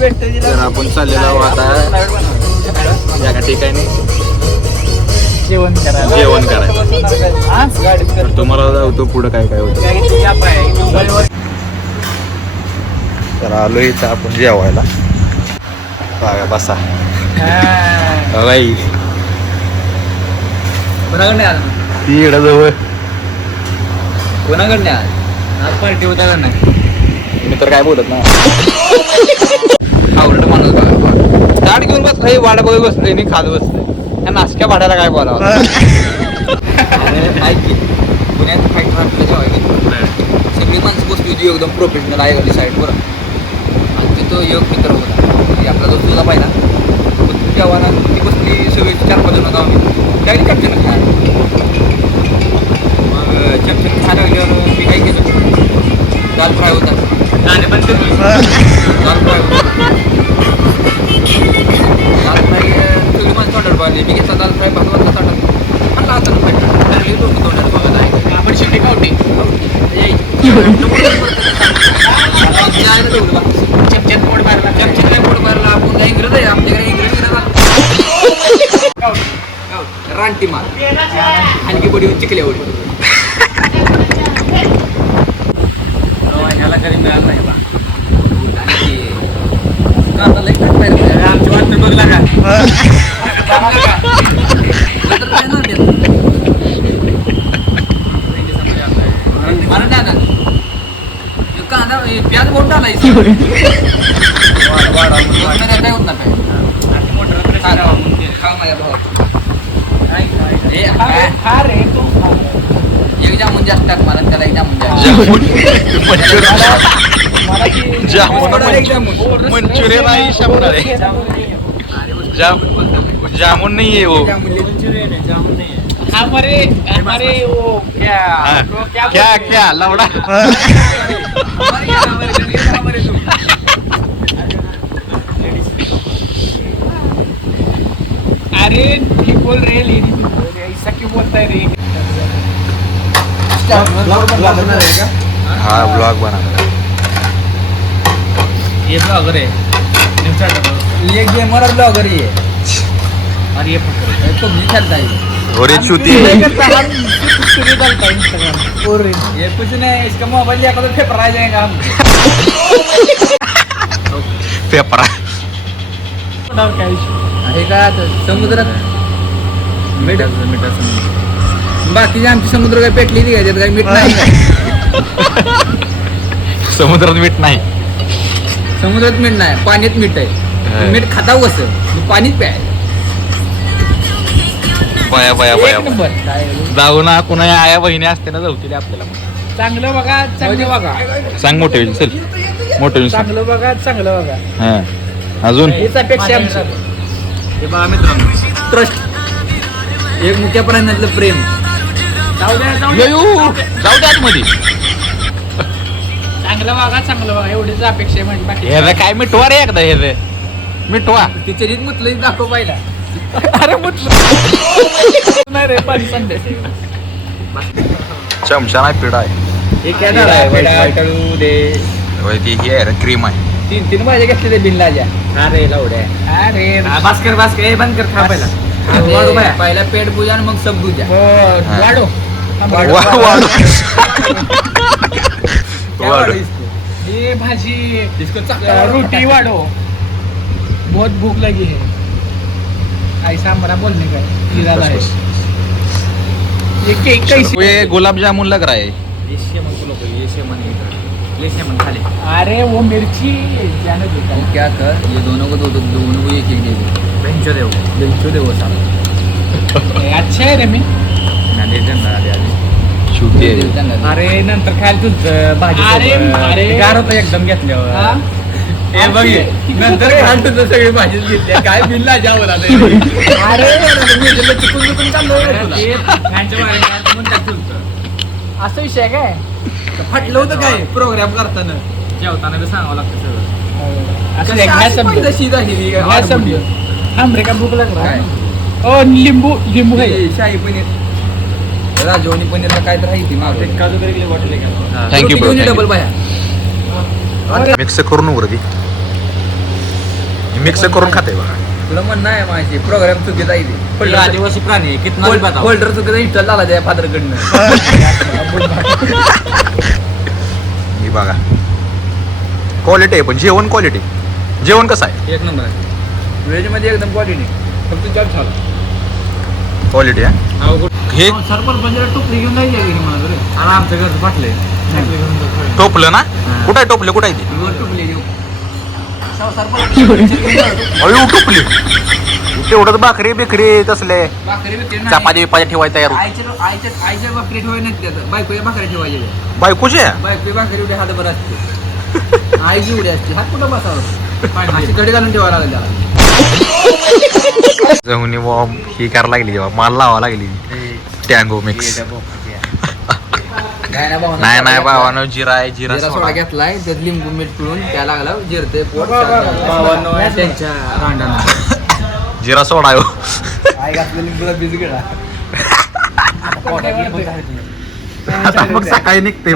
तर आपण चाललेलो आहोत आता एका ठिकाणी. जेवण करा जेवण करायला. तर तुम्हाला जाऊ पुढं काय काय होतं. तर आलो इथं आपण जेवायला. बघा बसा. कोणाकडे आला? ती इकडं जवळ. कोणाकडे आला? आज पार्टी होता का नाही? मी तर काय बोलत ना आवडलं माणूस बघा ताट घेऊन बसलं हे वाडा बघत बसलंय आणि खात बसलंय या नाशक्या भाड्याला काय बोलावं? ऐक पुण्यात जेव्हा सगळी माणसं बसली होती एकदम प्रोफेशनल आहे वाली साईडवर आणि तिथं एक मित्र होता. म्हणजे आपला जो तुझा पाहिला जेव्हा ती बसली सगळी चार पाच जण होतो आम्ही काय चमच्यानं खायला मग चमच्यानं खायला लागल्यावर मी काय केलं? दाल फ्राय होता. फ्राय होता दाल फ्राय सगळी माणसं ऑर्डर पाहिली मी घेतला दाल फ्राय भात वाजता ताटात खाल्ला आता लागली लोक तोंडात बघत आहे आपण शेवटी कावटी चमच्यात पोट मारला चमच्यात काय पोट मारला आपण काय इंग्रज आहे. आमच्याकडे इंग्रज रानटी मार. आणखी बडी चिकल्या उडी ह्याला कधी मिळालं नाही बा कांदा लई खात पाहिजे आमची वाटत बघला का मला द्या ना हे कांदा हे प्याज मोठा आलाय काय होत ना काय खा माझ्या भावाचं. हे, एक जामून जास्त टाक मला त्याला एक जामून जास्त मंचुरियन आहे शंभर आहे जाम नाही आहे हमारे हमारे वो क्या क्या क्या क्या लवडा अरे ठीक बोल रहे लेडीज बोल रहे ऐसा क्यों बोलता है रे? हा ब्लॉग बनवला ये ब्लॉगर है ये गेमर ब्लॉगर ही है। और ये पकड़ ये तो भी खेलता है अरे चुती ये कुछ नहीं इसका मोबाइल लिया तो पेपर आ जाएगा हम पेपरा आहे का? आता समुद्रात मीठ बाकीचे आमची समुद्र काय पेटली ती काय काही मीठ नाही? समुद्रात मीठ नाही. समुद्रात मीठ नाही पाण्यात मीठ आहे. हा. मीठ खाता कसं? पाणीच प्याय. बया बया बया एक नंबर. काय जाऊ ना कुणा आया बहिणी असते ना जाऊतील आपल्याला. चांगलं बघा चांगलं बघा. सांग मोठे होईल चल. मोठे होईल चांगलं बघा चांगलं बघा. हा. अजून? हीच अपेक्षा आमची ट्रस्ट एक मुख्य प्राण्यातलं प्रेम. जाऊ द्या जाऊ द्या. येऊ. जाऊ द्या. मध्ये चांगलं बघा चांगलं बघा. एवढीच अपेक्षा आहे म्हणजे बाकी. हे रे काय मिठवा रे एकदा हे रे मिठवा. तिच्या रीत मुतलं दाखव पाहिला. अरे नाही रे पाणी चमचा नाही पिढा आहे. हे दे. होय, ती ही आहे क्रीम आहे. तीन तीन भाज्या घेतले ते बिनलाच्या अरे लावड्या. अरे. भास्कर भास्कर हे बंद कर खा पहिला. वाढू बाया. पहिला पेट पूजा आणि मग सब पूजा हा. वाढो. वाढो. वा- वाढो. क्या वाढो. वाढो. इसको? ये भाजी इसको अ, चक्का रोटी वाढो. बहुत भूख लगी है. ऐसा हमारा बोलने का इरादा है ये केक कैसी ये गुलाब जामुन लग रहा है ये शेमन को लोग ये शेमन ये कर। ले अरे वो मिर्ची. जाने देता तो क्या कर ये दोनों को दो दो दोनों को एक एक दे दे. बेंचो दे वो. बेंचो दे वो साला. है अच्छा आहे रे मी. ना दे. दे ना दे आधी. अरे नंतर खायला तुझं भाजी अरे, अरे. गार होतं एकदम घेतल्यावर. हे? बघ हे. नंतर खाल तुझं सगळी भाजीच घेतली. काय बिल्ला जावं अरे चुकून चुकून असं विषय काय? फाटलं होतं काय? प्रोग्राम करताना. जेवताना बी सांगावं लागतं सगळं. असं घ्या समजून. घ्या. समजून. थांब रे का भूक लागला. काय? ओ लिंबू लिंबू आहे हे शाही पनीर. राजवणी पनीरला काय तर आहे ती मागं. डबल बाया. मिक्स करून वरती मिक्स करून खाते बघा. तुला म्हणणं आहे माझी प्रोग्राम चुकीचा आहे ते. आदिवासी प्राणी आहे. कितना भी फोल्ड- बताओ. फोल्डर चुकीचा इन्स्टॉल झाला त्या फादरकडनं. ही बघा. क्वालिटी आहे पण जेवण क्वालिटी जेवण कसं आहे? एक नंबर आहे. व्हेजमध्ये एकदम क्वालिटी फक्त जॉब झाला. क्वालिटी आहे? हे सरपंच टोपली घेऊन नाही गेली मला रे आणि आमच्या घरचं फाटले टोपलं ना? कुठं आहे टोपलं? कुठं आहे ती? टोपली अयो टोपली तेवढंच भाकरी बिकरी तसले. चपाती बिपाती ठेवायला तयार होती आईच्या भाकरी ठेवाय नाही बायकोच्या भाकरी ठेवायचे बायकोचे? बायको भाकरी बरं असते. आईची एवढी असते. हात कुठं बसावं? अशी कडे घालून ठेवायला लागेल बॉम्ब ही करायला लागली जेव्हा. माल लावा लागली. टँगो मिक्स नाही नाही भावानं जिरा आहे जिरा जिरा सोडा. सोडा घेतलाय त्यात लिंबू मीठ पिळून त्या लागला जिरते पोट त्यांच्या रांडाना. जिरा सोडा आहे हो. आई घातलं लिंबूचा बीज गेला. आता मग सकाळी निघते.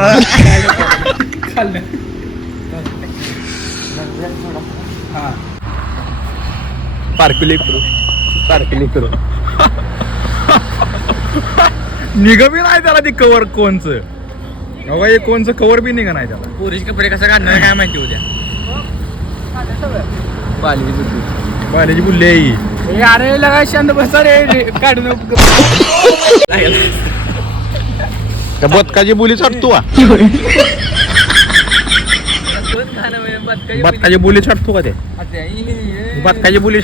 पार्कुली करू. पार्कुली करू. निघ बी नाही त्याला ती कवर कोणच. अगं हे कोणचं कवर बी निघा नाही त्याला? पोरीचे कपडे कसं काढणार काय माहिती उद्या? पाली बायलाची बुल्ली आहे ही. अरे लगा शांत बसा रे काढून त्या बदकाची बोली चढतो हा. बदकाची बोली चढतो का ते? बदकाची बोली